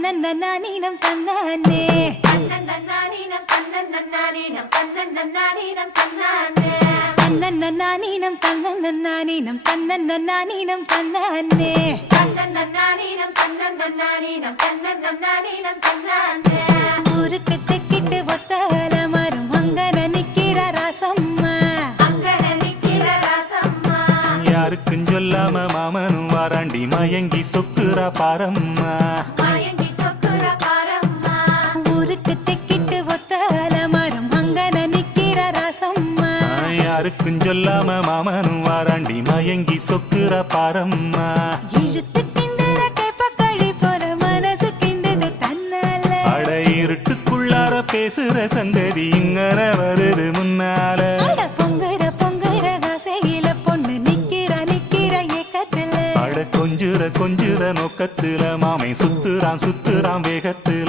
தன்னன்னீனம் தன்னானே தன்னன்னீனம் தன்னன்னீனம் தன்னன்னீனம் தன்னானே தன்னன்னீனம் தன்னன்னீனம் தன்னன்னீனம் தன்னானே தன்னன்னீனம் தன்னன்னீனம் தன்னன்னீனம் தன்னானே ஊருக்கு தெக்கிட்டு ஒத்தால மரம் அங்கன நிக்கிற ராசம்மா அங்கன நிக்கிற ராசம்மா யாருக்கும் சொல்லாம மாமனும் வாராண்டி மயங்கி சொக்குறா பாரம்மா மயங்கி சொக்குற பாரம்மா ஊருக்கு தெக்கிட்டு ஒத்தால மரம் அங்கன நிக்கிற ராசம்மா யாருக்கும் சொல்லாம மாமனும் வாராண்டி மயங்கி சொக்குறா பாரம்மா இழுத்து கிண்டுற கேப்பக்களி போல மனசு கிண்டுது தன்னால அட இருட்டுக்குள்ளார பேசுற சங்கதி இங்கன வருது முன்னால அட பொங்குற பொங்குற ஆசையில பொண்ணு நிக்கிற ஏக்கத்துல அட கொஞ்சுற நோக்கத்துல மாமை சுத்துறான் வேகத்துல